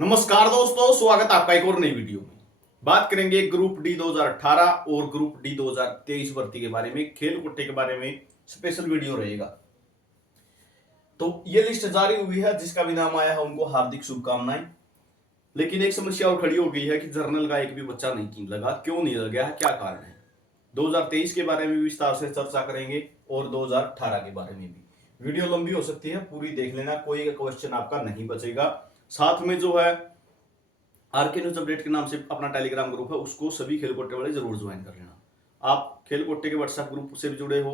नमस्कार दोस्तों, स्वागत आपका एक और नई वीडियो में। बात करेंगे ग्रुप डी 2018 और ग्रुप डी 2023 भर्ती के बारे में, खेल कोटे के बारे में स्पेशल वीडियो रहेगा। तो ये लिस्ट जारी हुई है, जिसका भी नाम आया है उनको हार्दिक शुभकामनाएं। लेकिन एक समस्या और खड़ी हो गई है कि जर्नल का एक भी बच्चा नहीं लगा। क्यों नहीं लग गया है, क्या कारण है? 2023 के बारे में भी विस्तार से चर्चा करेंगे और 2018 के बारे में भी। वीडियो लंबी हो सकती है, पूरी देख लेना, कोई क्वेश्चन आपका नहीं बचेगा। साथ में जो है आरके न्यूज अपडेट के नाम से अपना टेलीग्राम ग्रुप है, उसको सभी खेल कोटे वाले जरूर ज्वाइन कर लेना। आप खेल कोटे के व्हाट्सएप ग्रुप से भी जुड़े हो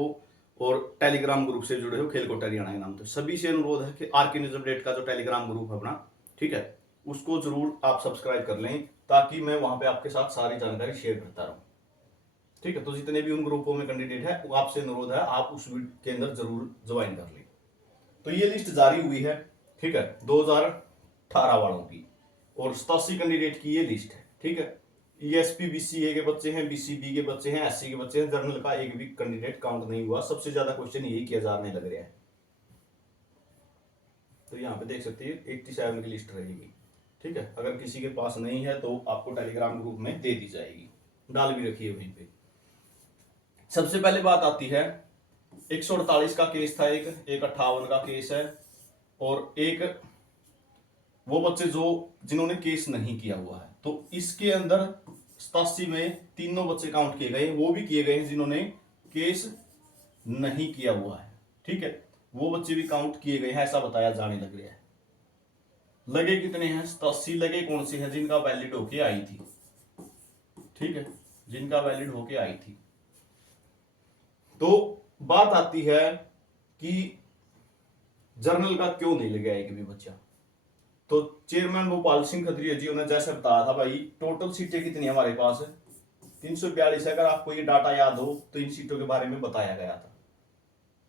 और टेलीग्राम ग्रुप से जुड़े हो, खेल कोटे हरियाणा के नाम से। सभी से अनुरोध है कि आरके न्यूज अपडेट का जो टेलीग्राम ग्रुप है अपना, ठीक है, उसको जरूर आप सब्सक्राइब कर लें, ताकि मैं वहां पे आपके साथ सारी जानकारी शेयर करता रहूं। ठीक है, तो जितने भी उन ग्रुपों में कैंडिडेट है, वो आपसे अनुरोध है आप उस के अंदर जरूर ज्वाइन कर लें। तो ये लिस्ट जारी हुई है, ठीक है, 2018 वालों की, और 87 कैंडिडेट की ये लिस्ट है। ठीक है, ईएसपी बीसीए के बच्चे हैं, बीसीबी के बच्चे हैं, एससी के बच्चे हैं। जर्नल का एक भी कैंडिडेट काउंट नहीं हुआ। सबसे ज्यादा क्वेश्चन यही किया जाने लग रहा है। तो यहाँ पे देख सकते हैं 87 की लिस्ट रहेगी। ठीक है, अगर किसी के पास नहीं है तो आपको टेलीग्राम ग्रुप में दे दी जाएगी, डाल भी रखी है वहीं पे। सबसे पहले बात आती है 148 का केस था, एक 58 का केस है, और एक वो बच्चे जो जिन्होंने केस नहीं किया हुआ है। तो इसके अंदर 87 में तीनों बच्चे काउंट किए गए, वो भी किए गए हैं जिन्होंने केस नहीं किया हुआ है। ठीक है, वो बच्चे भी काउंट किए गए हैं, ऐसा बताया जाने लग रहा है। लगे कितने हैं? 87 लगे कौन से हैं? जिनका वैलिड होके आई थी। ठीक है, जिनका वैलिड होके आई थी। तो बात आती है कि जर्नल का क्यों नहीं लगा एक भी बच्चा। तो चेयरमैन भोपाल सिंह खत्री जी ने जैसे बताया था, भाई टोटल सीटें कितनी हमारे पास है? 342 है। अगर आपको ये डाटा याद हो तो इन सीटों के बारे में बताया गया था।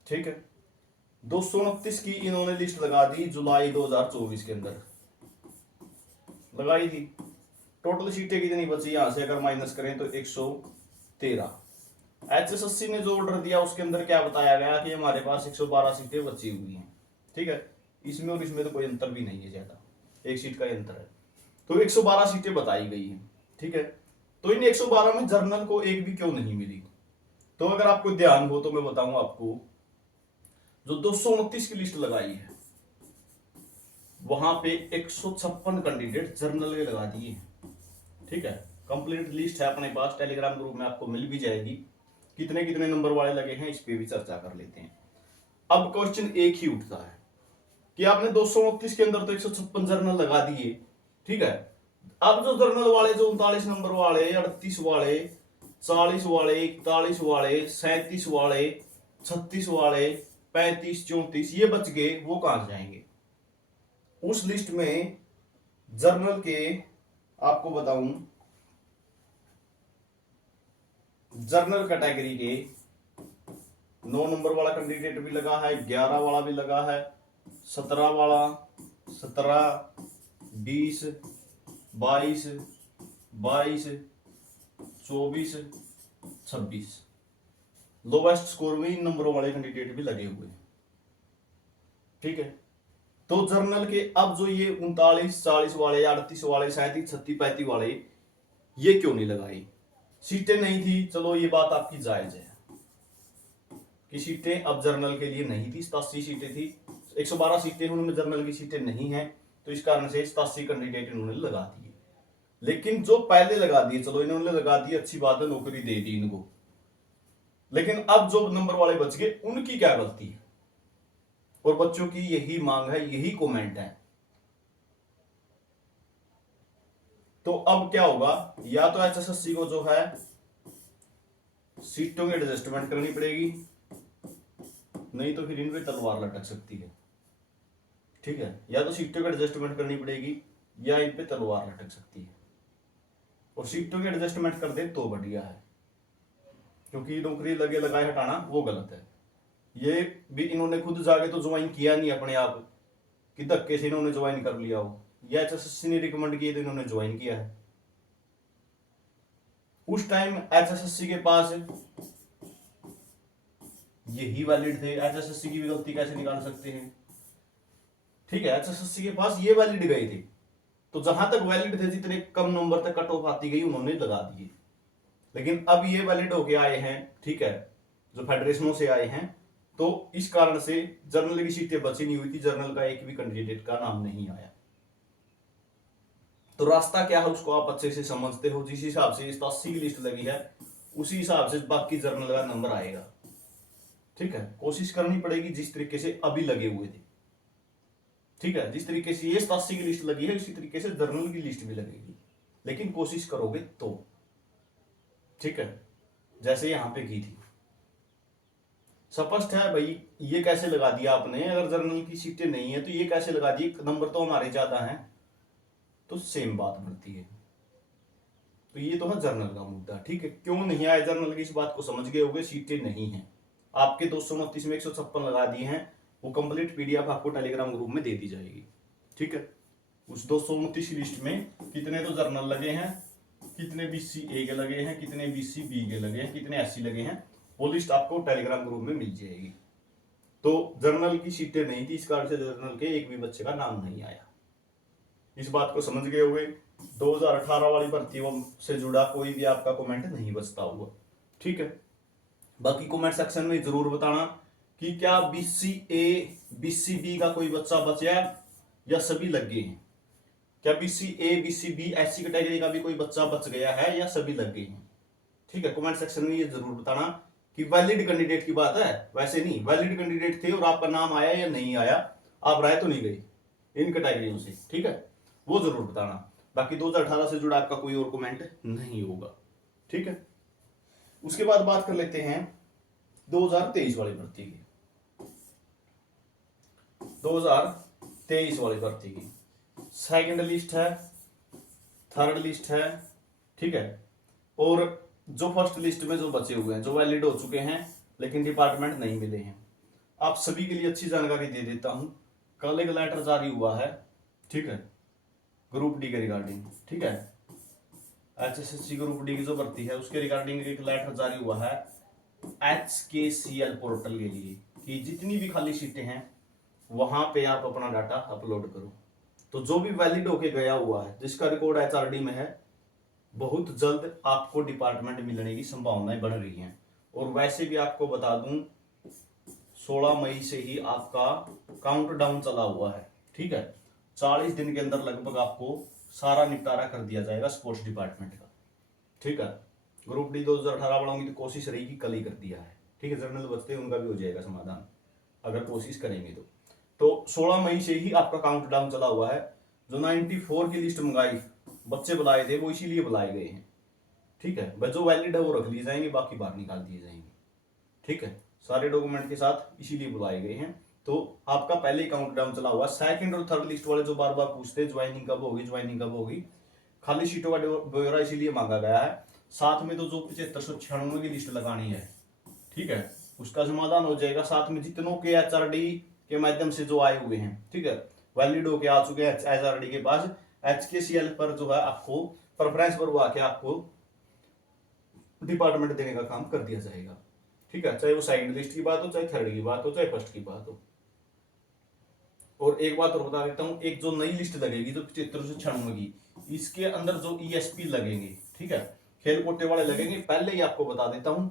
ठीक है, 229 की इन्होंने लिस्ट लगा दी जुलाई 2024 के अंदर लगाई थी। टोटल सीटें कितनी बची यहां से अगर माइनस करें तो 113। एचएसएससी ने जो ऑर्डर दिया उसके अंदर क्या बताया गया कि हमारे पास 112 सीटें बची हुई हैं। ठीक है, इसमें और इसमें तो कोई अंतर भी नहीं है, ज्यादा एक सीट का अंतर है। तो 112 सीटें बताई गई हैं। ठीक है, तो इन 112 में जर्नल को एक भी क्यों नहीं मिली? तो अगर आपको ध्यान हो तो मैं बताऊं आपको, जो 229 की लिस्ट लगाई है वहां पे 156 कैंडिडेट जर्नल के लगा दिए हैं। ठीक है, कंप्लीट लिस्ट है अपने पास, टेलीग्राम ग्रुप में आपको मिल भी जाएगी। कितने कितने नंबर वाले लगे हैं इस पे भी चर्चा कर लेते हैं। अब क्वेश्चन एक ही उठता है कि आपने 229 के अंदर तो 156 जर्नल लगा दिए। ठीक है, अब जो जर्नल वाले, जो 39 नंबर वाले, 38 वाले, 40 वाले, 41 वाले, 37 वाले, 36 वाले, 35, 34 ये बच गए, वो कहां जाएंगे? उस लिस्ट में जर्नल के आपको बताऊं, जर्नल कैटेगरी के 9 नंबर वाला कैंडिडेट भी लगा है, 11 वाला भी लगा है, 17 वाला, 17, 20, 22, 22, 24, 26। लोवेस्ट स्कोर में इन नंबरों वाले कैंडिडेट भी लगे हुए हैं। ठीक है, तो जर्नल के अब जो ये 39, 40 वाले, 38 वाले, 37, 36, 35 वाले, ये क्यों नहीं लगाई? सीटें नहीं थी, चलो ये बात आपकी जायज है कि सीटें अब जर्नल के लिए नहीं थी। 87 सीटें थी, 112 सीटें, उनमें जर्नल की सीटें नहीं है, तो इस कारण से 87 कैंडिडेट इन्होंने लगा दिए। लेकिन जो पहले लगा दिए, चलो इन्होंने लगा दी, अच्छी बात है, नौकरी दे दी इनको। लेकिन अब जो नंबर वाले बच गए, उनकी क्या गलती है? और बच्चों की यही मांग है, यही कमेंट है। तो अब क्या होगा? या तो एचएसएससी को जो है सीटों की एडजस्टमेंट करनी पड़ेगी, नहीं तो फिर इन पे तलवार लटक सकती है। ठीक है, या तो सीटों की एडजस्टमेंट करनी पड़ेगी या इन पे तलवार लटक सकती है। और सीटों की एडजस्टमेंट कर दे तो बढ़िया है, क्योंकि नौकरी लगे लगाए हटाना वो गलत है। ये भी इन्होंने खुद जाके तो ज्वाइन किया नहीं अपने आप, कि धक्के से इन्होंने ज्वाइन कर लिया हो, या एचएसएससी ने रिकमेंड किया तो इन्होंने ज्वाइन किया है। उस टाइम एचएसएससी के पास यही वैलिड थे, एचएसएससी की भी गलती कैसे निकाल सकते हैं? ठीक है, एचएसएससी के पास ये वैलिड गए थे, तो जहां तक वैलिड थे, जितने कम नंबर तक कट ऑफ आती गई उन्होंने लगा दिए। लेकिन अब ये वैलिड होके आए हैं, ठीक है, जो फेडरेशनों से आए हैं, तो इस कारण से जर्नल की सीटें बची नहीं हुई थी, जर्नल का एक भी कैंडिडेट का नाम नहीं आया। तो रास्ता क्या है उसको आप अच्छे से समझते हो। जिस हिसाब से 80 की लिस्ट लगी है उसी हिसाब से बाकी जर्नल का नंबर आएगा, ठीक है। कोशिश करनी पड़ेगी जिस तरीके से अभी लगे हुए थे, ठीक है। जिस तरीके से ये 87 की लिस्ट लगी है उसी तरीके से जर्नल की लिस्ट भी लगेगी, लेकिन कोशिश करोगे तो, ठीक है, जैसे यहां पे की थी। स्पष्ट है भाई, ये कैसे लगा दिया आपने, अगर जर्नल की सीटें नहीं है तो ये कैसे लगा दिए, नंबर तो हमारे ज्यादा हैं, तो सेम बात बनती है। तो ये तो है जर्नल का मुद्दा, ठीक है। क्यों नहीं आया जर्नल की, इस बात को समझ गए होगे, सीटें नहीं है। आपके 229 में 156 लगा दिए हैं, वो कंप्लीट पीडीएफ आपको टेलीग्राम ग्रुप में दे दी जाएगी, ठीक है। उस 229 की लिस्ट में कितने तो जर्नल लगे हैं, कितने बीसी ए के लगे हैं, कितने बीसी बी के लगे हैं, कितने एससी लगे हैं, वो लिस्ट आपको टेलीग्राम ग्रुप में मिल जाएगी। तो जर्नल की सीटें नहीं थी, इस कारण से जर्नल के एक भी बच्चे का नाम नहीं आया। इस बात को समझ गए होंगे। 2018 वाली भर्तियों से जुड़ा कोई भी आपका कमेंट नहीं बचता हुआ, ठीक है। बाकी कमेंट सेक्शन में जरूर बताना कि क्या बीसी ए बीसी बी का कोई बच्चा बचा या सभी लग गए हैं। क्या BC A BC B SC category का भी कोई बच्चा बच गया है या सभी लग गए हैं, ठीक है। कमेंट सेक्शन में ये जरूर बताना कि वैलिड कैंडिडेट की बात है, वैसे नहीं, वैलिड कैंडिडेट थे और आपका नाम आया या नहीं आया, आप राय तो नहीं गई इन कैटेगरियों से, ठीक है, वो जरूर बताना। बाकी 2018 से जुड़ा आपका कोई और कमेंट नहीं होगा, ठीक है। उसके बाद बात कर लेते हैं 2023 वाली भर्ती की। 2023 वाली भर्ती की सेकंड लिस्ट है, थर्ड लिस्ट है, ठीक है। और जो फर्स्ट लिस्ट में जो बचे हुए हैं, जो वैलिड हो चुके हैं लेकिन डिपार्टमेंट नहीं मिले हैं, आप सभी के लिए अच्छी जानकारी दे देता हूं। कल एक लेटर जारी हुआ है, ठीक है, ग्रुप डी के रिगार्डिंग, ठीक है। एचएसएससी ग्रुप डी की जो भर्ती है उसके रिगार्डिंग एक लेटर जारी हुआ है HKCL पोर्टल के लिए कि जितनी भी खाली सीटें हैं वहां पे आप अपना डाटा अपलोड करो। तो जो भी वैलिड होके गया हुआ है, जिसका रिकॉर्ड HRD में है, बहुत जल्द आपको डिपार्टमेंट मिलने की संभावनाएं बढ़ रही हैं। और वैसे भी आपको बता दूं 16 मई से ही आपका काउंटडाउन चला हुआ है, ठीक है। 40 दिन के अंदर लगभग आपको सारा निपटारा कर दिया जाएगा स्पोर्ट्स डिपार्टमेंट का, ठीक है। ग्रुप डी 2018 वालों की तो कोशिश रहेगी, कल ही कर दिया है, ठीक है। जर्नल बचते हैं उनका भी हो जाएगा समाधान अगर कोशिश करेंगे तो 16 मई से ही आपका काउंटडाउन चला हुआ है। जो 94 की लिस्ट मंगाई, बच्चे बुलाए थे, वो इसीलिए बुलाए गए हैं, ठीक है। जो वैलिड है वो रख लिए जाएंगे, बाकी बाहर निकाल दिए जाएंगे, ठीक है। सारे डॉक्यूमेंट के साथ इसीलिए बुलाए गए हैं। तो आपका पहले ही काउंटडाउन चला हुआ। सेकंड और थर्ड लिस्ट वाले जो बार बार पूछते हैं ज्वाइनिंग कब होगी, ज्वाइनिंग कब होगी, खाली सीटों का ब्यौरा इसीलिए मांगा गया है। साथ में तो जो 7596 की लिस्ट लगानी है, ठीक है, उसका समाधान हो जाएगा। साथ में जितनों के HRD के माध्यम से जो आए हुए हैं, ठीक है, वैलिड होके आ चुके हैं HRD के पास, HKCL पर जो है आपको प्रेफरेंस पर वो आके आपको डिपार्टमेंट देने का काम कर दिया जाएगा, ठीक है। चाहे वो सेकंड लिस्ट की बात हो, चाहे थर्ड की बात हो, चाहे फर्स्ट की बात हो। और एक बात और बता देता हूं, एक जो नई लिस्ट लगेगी जो 7596 की, इसके अंदर जो ESP लगेंगे, ठीक है, खेल कोटे वाले लगेंगे, पहले ही आपको बता देता हूं,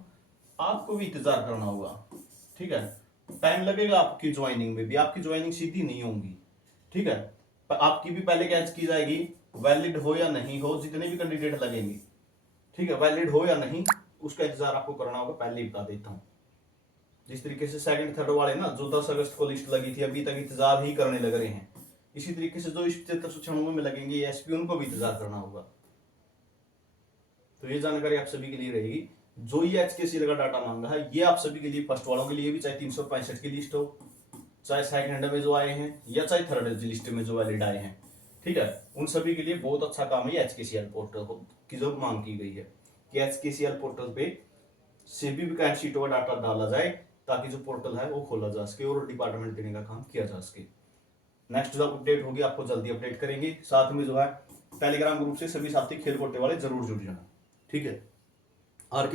आपको भी इंतजार करना होगा, ठीक है। टाइम लगेगा आपकी ज्वाइनिंग में भी, आपकी ज्वाइनिंग सीधी नहीं होगी, ठीक है। आपकी भी पहले कैच की जाएगी, वैलिड हो या नहीं हो, जितने भी कैंडिडेट लगेंगे, ठीक है, वैलिड हो या नहीं, उसका इंतजार आपको करना होगा, पहले ही बता देता हूं। जिस तरीके से सेकंड थर्ड वाले ना जो 10 अगस्त को लिस्ट लगी थी, अभी तक इंतजार ही करने लग रहे हैं, इसी तरीके से जो इस 7596 में लगेंगे एसपी, उनको भी इंतजार करना होगा। तो ये जानकारी आप सभी के लिए रहेगी। जो ये HKCL का डाटा मांगा है, ये आप सभी के लिए, फर्स्ट वालों के लिए भी, चाहे 365 की लिस्ट हो, चाहे सेकंड में जो आए हैं, या चाहे थर्ड लिस्ट में जो वैलिड आए हैं, ठीक है, उन सभी के लिए बहुत अच्छा काम है HKCL पोर्टल की जो मांग की गई है कि HKCL पोर्टल पे सभी वैकेंट सीटों का डाटा डाला जाए, ताकि जो पोर्टल है वो खोला जा सके और डिपार्टमेंट देने का काम किया जा सके। नेक्स्ट जो अपडेट होगी आपको जल्दी अपडेट करेंगे। साथ में जो है टेलीग्राम ग्रुप से सभी साथी खेल कोटे वाले जरूर जुड़ जाना, ठीक है। और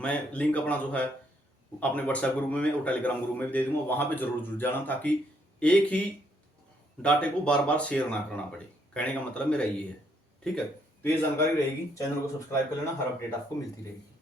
मैं लिंक अपना जो है अपने व्हाट्सएप ग्रुप में और टेलीग्राम ग्रुप में भी दे दूंगा, वहां पे जरूर जुड़ जाना, ताकि एक ही डाटे को बार बार शेयर ना करना पड़े। कहने का मतलब मेरा ये है। ठीक है, तो ये जानकारी रहेगी, चैनल को सब्सक्राइब कर लेना, हर अपडेट आपको मिलती रहेगी।